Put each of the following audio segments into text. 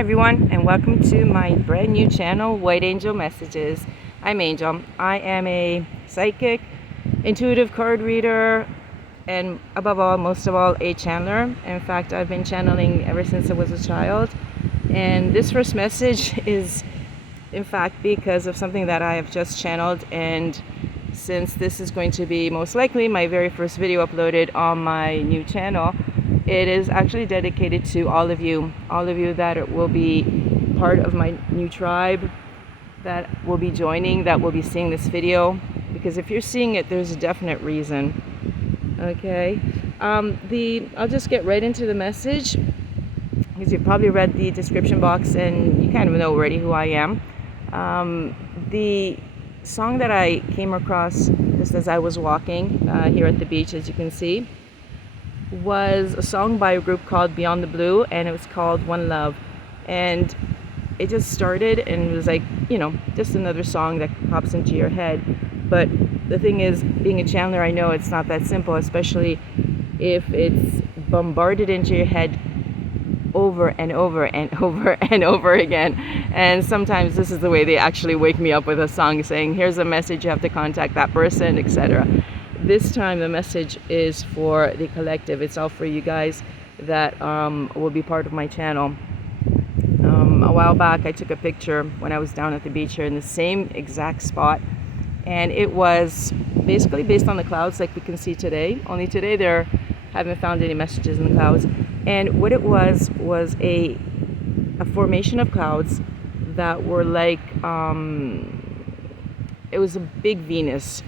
Hi everyone, and welcome to my brand new channel, White Angel Messages. I'm Angel. I am a psychic, intuitive card reader, and above all, most of all, a channeler. In fact, I've been channeling ever since I was a child. And this first message is, in fact, because of something that I have just channeled. And since this is going to be most likely my very first video uploaded on my new channel, it is actually dedicated to all of you that will be part of my new tribe, that will be joining, that will be seeing this video. Because if you're seeing it, there's a definite reason. Okay, I'll just get right into the message, because you've probably read the description box and you kind of know already who I am. The song that I came across just as I was walking here at the beach, as you can see, was a song by a group called Beyond the Blue, and it was called One Love. And it just started, and it was like, just another song that pops into your head. But the thing is, being a channeler, I know it's not that simple, especially if it's bombarded into your head over and over and over and over again. And sometimes this is the way they actually wake me up with a song saying, here's a message, you have to contact that person, etc. This time the message is for the collective. It's all for you guys that will be part of my channel. A while back I took a picture when I was down at the beach here in the same exact spot, and it was basically based on the clouds like we can see today, only today there haven't found any messages in the clouds. And what it was a formation of clouds that were like it was a big Venus,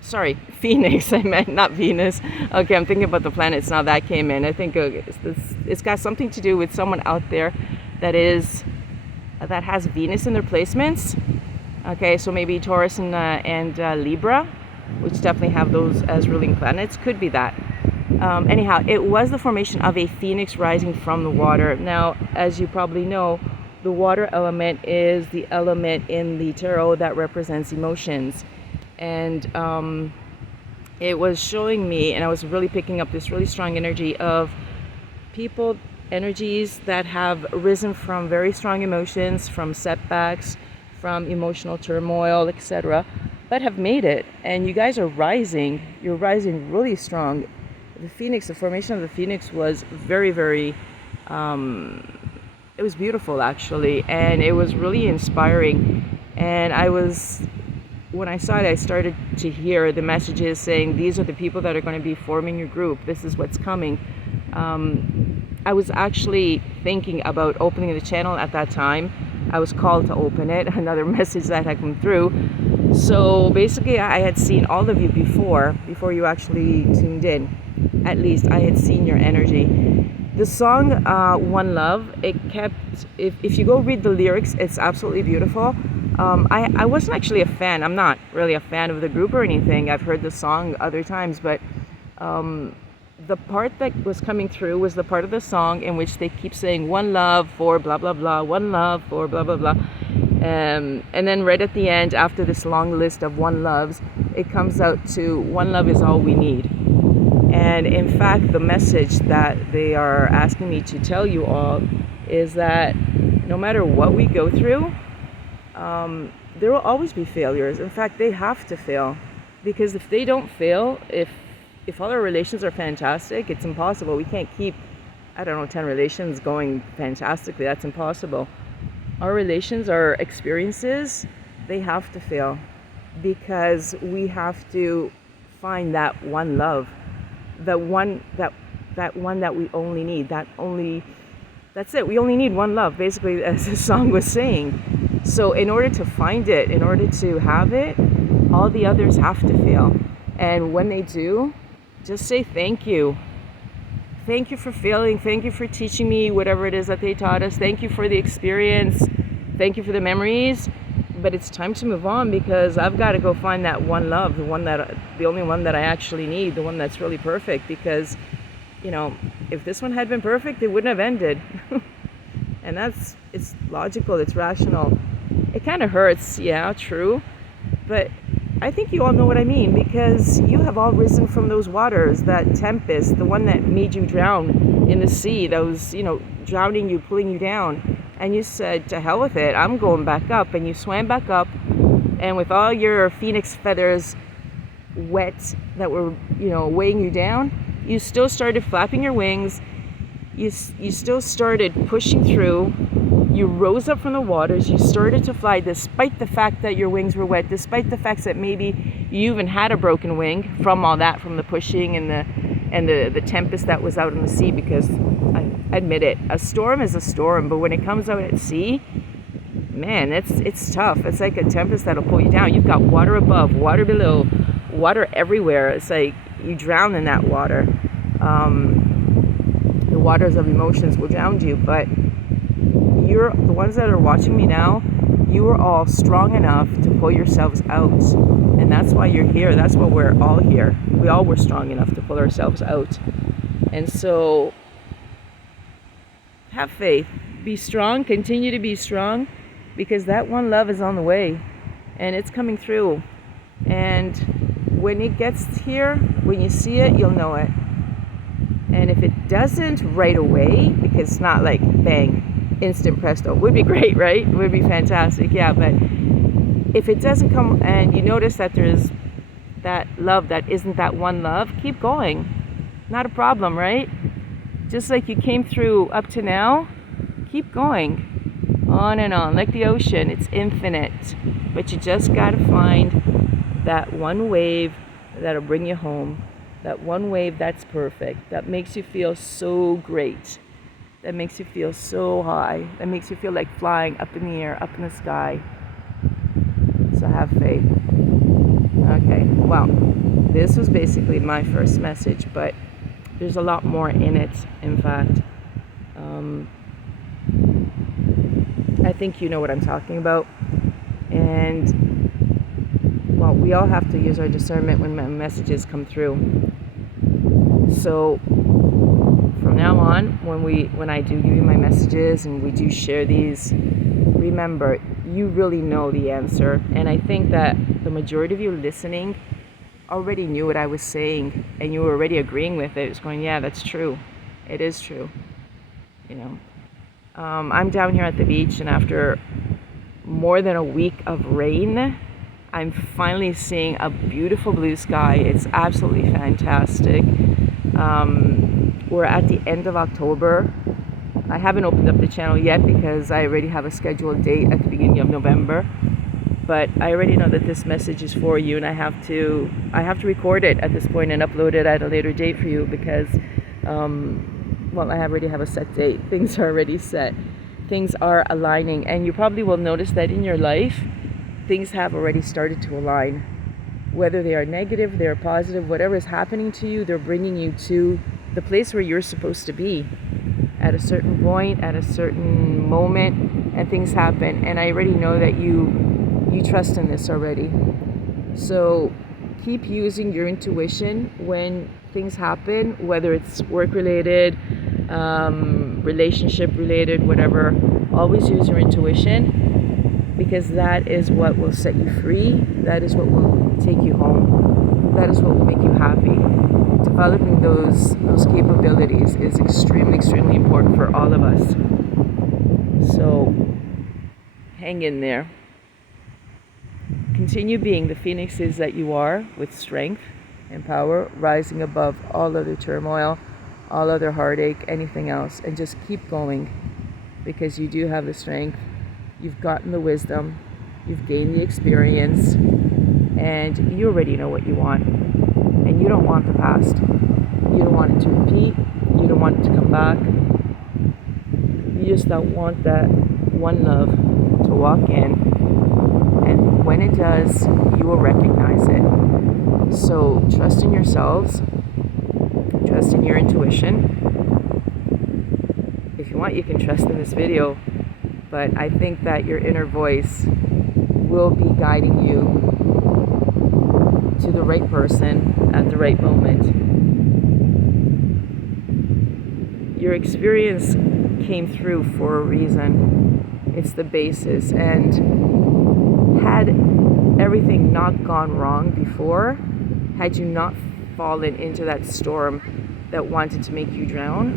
sorry, Phoenix, I meant, not Venus. Okay, I'm thinking about the planets now, that came in. I think it's got something to do with someone out there that has Venus in their placements. Okay, so maybe Taurus and Libra, which definitely have those as ruling planets. Could be that. Anyhow, it was the formation of a phoenix rising from the water. Now, as you probably know, the water element is the element in the tarot that represents emotions. And it was showing me, and I was really picking up this really strong energy of people, energies that have risen from very strong emotions, from setbacks, from emotional turmoil, etc., but have made it. And you guys are rising. You're rising really strong. The phoenix, the formation of the phoenix was very, very, it was beautiful actually, and it was really inspiring. And when I saw it, I started to hear the messages saying, these are the people that are going to be forming your group. This is what's coming. I was actually thinking about opening the channel at that time. I was called to open it, another message that had come through. So basically, I had seen all of you before you actually tuned in. At least I had seen your energy. The song One Love, it kept, if you go read the lyrics, it's absolutely beautiful. I wasn't actually a fan. I'm not really a fan of the group or anything. I've heard the song other times, but the part that was coming through was the part of the song in which they keep saying one love for blah blah blah, one love for blah blah blah, and then right at the end, after this long list of one loves, it comes out to one love is all we need. And in fact, the message that they are asking me to tell you all is that no matter what we go through, there will always be failures. In fact, they have to fail, because if they don't fail, if all our relations are fantastic, it's impossible. We can't keep, 10 relations going fantastically. That's impossible. Our relations, our experiences, they have to fail, because we have to find that one love, that one that we only need. That's it. We only need one love, basically, as the song was saying. So in order to find it, in order to have it, all the others have to fail. And when they do, just say thank you. Thank you for failing. Thank you for teaching me whatever it is that they taught us. Thank you for the experience. Thank you for the memories. But it's time to move on, because I've got to go find that one love, the only one that I actually need, the one that's really perfect. Because, if this one had been perfect, it wouldn't have ended. And it's logical, it's rational. It kind of hurts, yeah, true. But I think you all know what I mean, because you have all risen from those waters, that tempest, the one that made you drown in the sea, that was, drowning you, pulling you down. And you said, to hell with it, I'm going back up. And you swam back up, and with all your phoenix feathers wet that were, weighing you down, you still started flapping your wings. You still started pushing through. You rose up from the waters. You started to fly despite the fact that your wings were wet, despite the fact that maybe you even had a broken wing from all that, from the pushing and the tempest that was out in the sea. Because I admit it, a storm is a storm, but when it comes out at sea, man, it's tough. It's like a tempest that'll pull you down. You've got water above, water below, water everywhere. It's like you drown in that water. The waters of emotions will drown you, but you're the ones that are watching me now. You are all strong enough to pull yourselves out, and that's why you're here. That's why we're all here. We all were strong enough to pull ourselves out. And so have faith, be strong, continue to be strong, because that one love is on the way and it's coming through. And when it gets here, when you see it, you'll know it. And if it doesn't right away, because it's not like bang, instant presto, would be great, right? It would be fantastic, yeah. But if it doesn't come and you notice that there's that love that isn't that one love, keep going. Not a problem, right? Just like you came through up to now, keep going. On and on, like the ocean, it's infinite. But you just gotta find that one wave that'll bring you home. That one wave that's perfect, that makes you feel so great, that makes you feel so high, that makes you feel like flying up in the air, up in the sky. So have faith. Okay, well, this was basically my first message, but there's a lot more in it, in fact. I think you know what I'm talking about. And, well, we all have to use our discernment when messages come through. So from now on, when I do give you my messages and we do share these, remember, you really know the answer. And I think that the majority of you listening already knew what I was saying, and you were already agreeing with it. It's going, yeah, that's true. It is true. I'm down here at the beach, and after more than a week of rain, I'm finally seeing a beautiful blue sky. It's absolutely fantastic. We're at the end of October. I haven't opened up the channel yet because I already have a scheduled date at the beginning of November. But I already know that this message is for you, and I have to record it at this point and upload it at a later date for you because, well, I already have a set date. Things are already set. Things are aligning, and you probably will notice that in your life, things have already started to align. Whether they are negative, they are positive, whatever is happening to you, they're bringing you to the place where you're supposed to be at a certain point, at a certain moment, and things happen. And I already know that you trust in this already. So keep using your intuition when things happen, whether it's work-related, relationship-related, whatever. Always use your intuition, because that is what will set you free. That is what will take you home. That is what will make you happy. Developing those capabilities is extremely, extremely important for all of us. So hang in there. Continue being the phoenixes that you are, with strength and power, rising above all other turmoil, all other heartache, anything else, and just keep going, because you do have the strength. You've gotten the wisdom, you've gained the experience, and you already know what you want. And you don't want the past. You don't want it to repeat. You don't want it to come back. You just don't want that one love to walk in. And when it does, you will recognize it. So trust in yourselves. Trust in your intuition. If you want, you can trust in this video. But I think that your inner voice will be guiding you to the right person at the right moment. Your experience came through for a reason. It's the basis. And had everything not gone wrong before, had you not fallen into that storm that wanted to make you drown,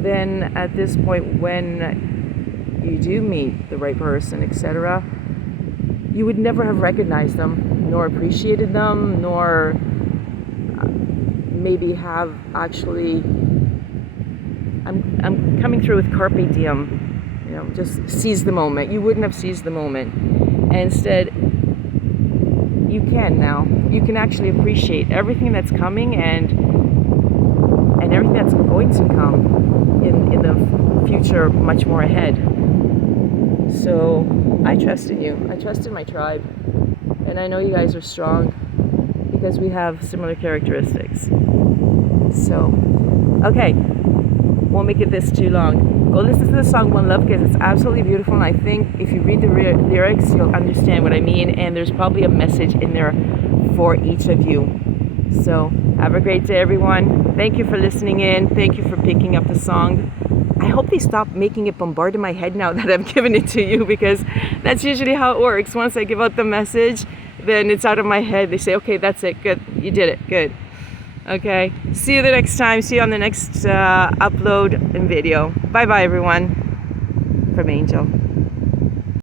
then at this point, when you do meet the right person, etc., you would never have recognized them, nor appreciated them, nor maybe have actually, I'm coming through with carpe diem, you know, just seize the moment. You wouldn't have seized the moment. And instead, you can now. You can actually appreciate everything that's coming and everything that's going to come in the future, much more ahead. So I trust in you. I trust in my tribe. And I know you guys are strong because we have similar characteristics. So, okay. Won't make it this too long. Go listen to the song One Love because it's absolutely beautiful, and I think if you read the lyrics you'll understand what I mean, and there's probably a message in there for each of you. So have a great day, everyone. Thank you for listening in. Thank you for picking up the song. I hope they stop making it bombard in my head now that I've given it to you, because that's usually how it works. Once I give out the message, then it's out of my head. They say, okay, that's it, good, you did it, good. Okay, see you the next time. See you on the next upload and video. Bye bye, everyone. From Angel.